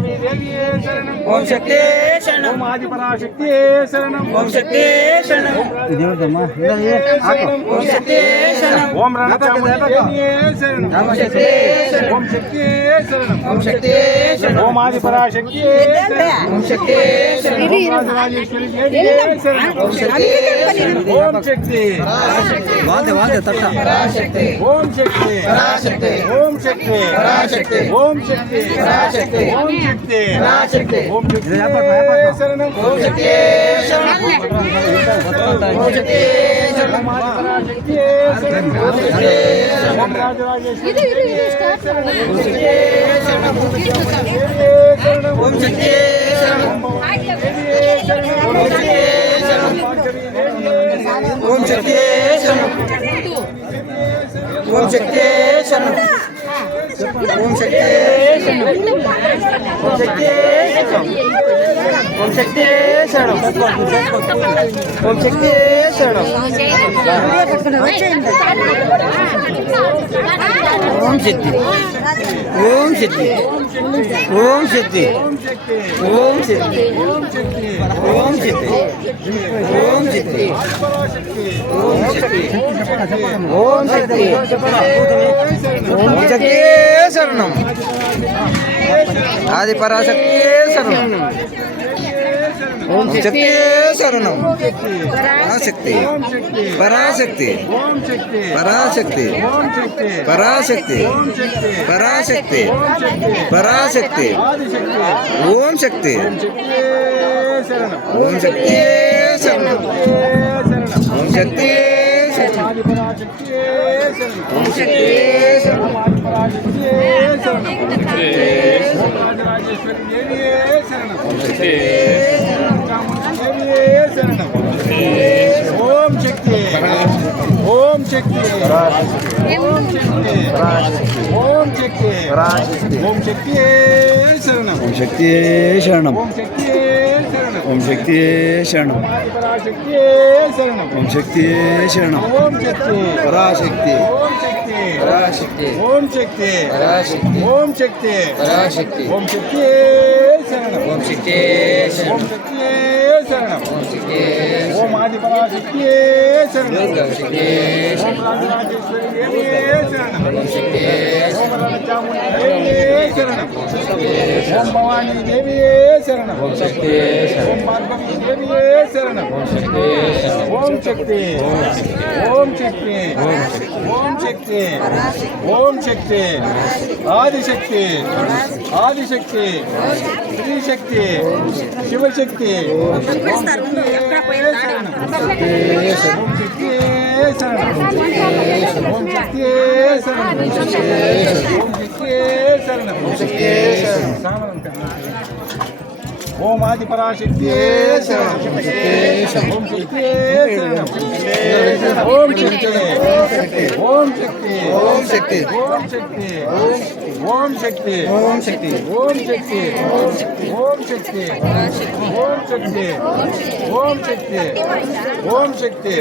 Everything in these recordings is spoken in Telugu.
భార్గవీ దేవియే శరణం. ఓం శక్తి శరణం. ఓం ఆది పరాశక్తి శరణం. ఓం శక్తి శరణం. ఓం శక్తి శరణం. ఓం రణచాముండి దేవియే శరణం. ఓం శక్తి శరణం. ఓం శక్తి శరణం. ఓం శక్తి శరణం. ఓం ఆది పరాశక్తి శరణం. ఓం శక్తి శరణం. ఓం రాజరాజేశ్వరి దేవియే శరణం. ఓం శక్తి శరణం. ఓం శక్తి పరాశక్తి. ఓం శక్తి పరాశక్తి. ఓం శక్తి పరాశక్తి. ఓం శక్తి పరాశక్తి. ఓం శక్తి పరాశక్తి. ఓం శక్తి శరణం. ఓం శక్తి శరణం. ఓం శక్తి శరణం. ఓం ఆది పరాశక్తి శరణం. ఓం శక్తి శరణం. ఓం రాజరాజేశ్వరి శరణం. ఓం శక్తి శరణం. శరణం. ఓం శక్తి శరణం. ఓం శక్తి శరణం. ఓం శక్తి శరణం. ఓం శక్తి శరణం. ఓం శక్తి శరణం. ఓం శక్తి శరణం. ఓం శక్తి శరణం. ఓం శక్తి శరణం. ఓం శక్తి. ఓం శక్తి. ఓం శక్తి. ఓం శక్తి. ఓం శక్తి. ఓం శక్తి. ఓం శక్తి. ఓం శక్తి. ఓం శక్తి. ఓం శక్తి శరణం. ఆది పరాశక్తి శరణం. ఓం శక్తి శరణం. పరాశక్తి. పరాశక్తి. పరాశక్తి. పరాశక్తి. పరాశక్తి. పరాశక్తి. ఓం శక్తి. ఓం శక్తి శరణం. ఓం శక్తి శరణం. ఓం శక్తి శరణం. ఓం శక్తి. ఓం శక్తి. ఓం శక్తి. ఓం శక్తి శరణం. ఓం శక్తి శరణం. ఓం శక్తి శరణం. ఓం శక్తి శరణం. పరాశక్తి శరణం. ఓం శక్తి శరణం. ఓం శక్తి. పరాశక్తి. ఓం శక్తి. పరాశక్తి. ఓం శక్తి. పరాశక్తి. ఓం శక్తి. పరాశక్తి. ఓం శక్తి శరణం. ఓం శక్తి ఓం శరణం. శక్తి శరణం. ఓం శక్తి ఓం ఆది పరాశక్తి శరణం. ఓం శక్తి ఓం రాజరాజేశ్వరి దేవియే శరణం. ఓం శక్తి ఓం రణచాముండి దేవియే శరణం. ఓం భవానీ దేవియే శరణం. ఓం శక్తి ఓం భార్గవీ దేవియే శరణం. ఓం శక్తి ఓం శక్తి. ఓం శక్తి. ఓం శక్తి. ఓం శక్తి. ఆదిశక్తి. ఆదిశక్తి. శ్రీశక్తి. శివశక్తి. ఓం శక్తి శరణం. ఓం శక్తి శరణం. ఓం శక్తి శరణం. ఓం శక్తి శరణం. ఓం శక్తి శరణం. ఓం ఆది పరాశక్తి శరణం. ఓం శక్తి శరణం. ఓం శక్తి. ఓం శక్తి. ఓం శక్తి. ఓం శక్తి. ఓం శక్తి. ఓం శక్తి. ఓం శక్తి. ఓం శక్తి. ఓం శక్తి. ఓం శక్తి. ఓం శక్తి.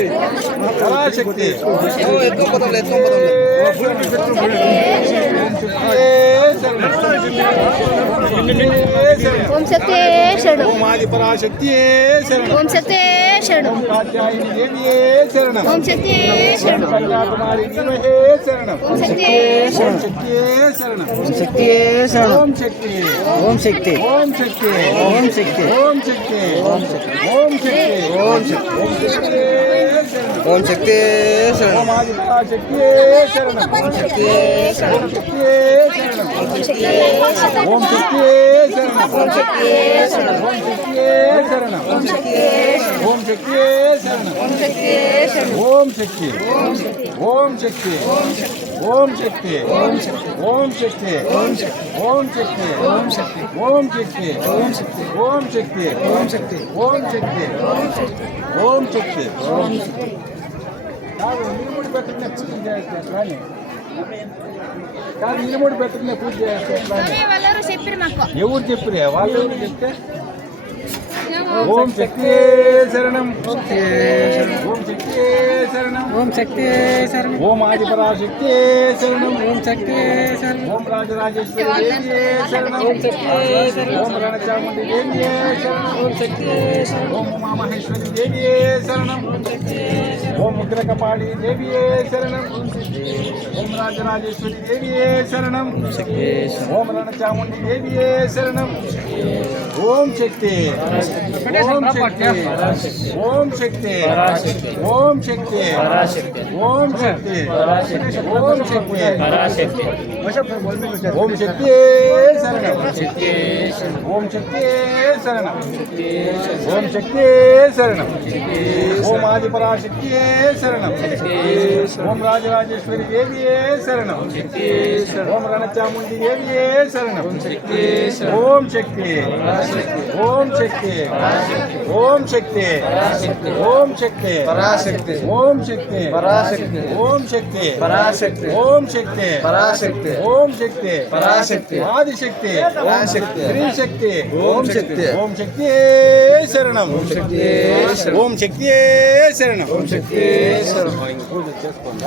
పరాశక్తి. ఓం శక్తి శరణం. ఓం ఆది పరాశక్తి శరణం. ఓం శక్తి శరణం. ఓం కాత్యాయని దేవియే శరణం. ఓం శక్తి శరణం. కన్యాకుమారి దేవహే శరణం. ఓం శక్తి ఓం శక్తి శరణం. ఓం శక్తి శరణం. ఓం శక్తి. ఓం శక్తి. ఓం శక్తి. ఓం శక్తి. ఓం శక్తి. ఓం శక్తి. ఓం శక్తి. ఓం శక్తి. ఓం శక్తి శరణం. ఓం శక్తి శరణం. ఓం ఆది పరాశక్తి శరణం. ఓం శక్తి శరణం. ఓం శక్తి శరణం. ఓం శక్తి ఓం శక్తి శరణం. ఓం శక్తి శరణం. ఓం శక్తి శరణం. ఓం శక్తి ఓం శక్తి శరణం. ఓం శక్తి శరణం. ఓం శక్తి. ఓం శక్తి. ఓం శక్తి. ఓం శక్తి. ఓం శక్తి. ఓం శక్తి. ఓం శక్తి. ఓం శక్తి. ఓం శక్తి. ఓం శక్తి. ఓం శక్తి. ఓం శక్తి. ఓం శక్తి. ఓం శక్తి. ఓం శక్తి. కాదు నిలబడి పెట్టుకునే పూజ చేస్తాను. కాదు నిలబడి పెట్టుకునే పూజ చేస్తాను. వాళ్ళెవరో చెప్పారు మాకు. ఎవరు చెప్పిరే వాళ్ళు ఎవరు చెప్తే ఓం శక్తి శరణం ఓం శక్తి శరణం ఓం శక్తి శరణం ఓం ఆదిపరాశక్తి శరణం ఓం శక్తి శరణం ఓం రాజరాజేశ్వరి దేవి శరణం ఓం రణచాముండి దేవి శరణం ఓం శక్తి శరణం ఓం ఉమామహేశ్వరి దేవి శరణం ఓం ఉగ్రకపాళి దేవి శరణం ఓం రాజరాజేశ్వరి దేవి శరణం ఓం రణచాముండి దేవి శరణం ఓం శక్తి ఓం శక్తి ఓం శక్తి ఓం శక్తి ఓం శక్తి ఓం శక్తి ఓం శక్తి శరణం ఓం శక్తి శరణం ఓం శక్తి శరణం ఓం ఆదిపరాశక్తి శరణం ఓం రాజరాజేశ్వరి దేవి శరణం ఓం రణచాముండి దేవి శరణం ఓం శక్తి ఓం శక్తి ఓం శక్తి ఓం శక్తి పరాశక్తి ఓం శక్తి పరాశక్తి ఓం శక్తి పరాశక్తి ఓం శక్తి పరాశక్తి ఓం శక్తి పరాశక్తి ఆదిశక్తి పరాశక్తి శ్రీశక్తి ఓం శక్తి ఓం శక్తి శరణం ఓం శక్తి శరణం ఓం శక్తి శరణం ఓం శక్తి శరణం పూజ చేసుకోండి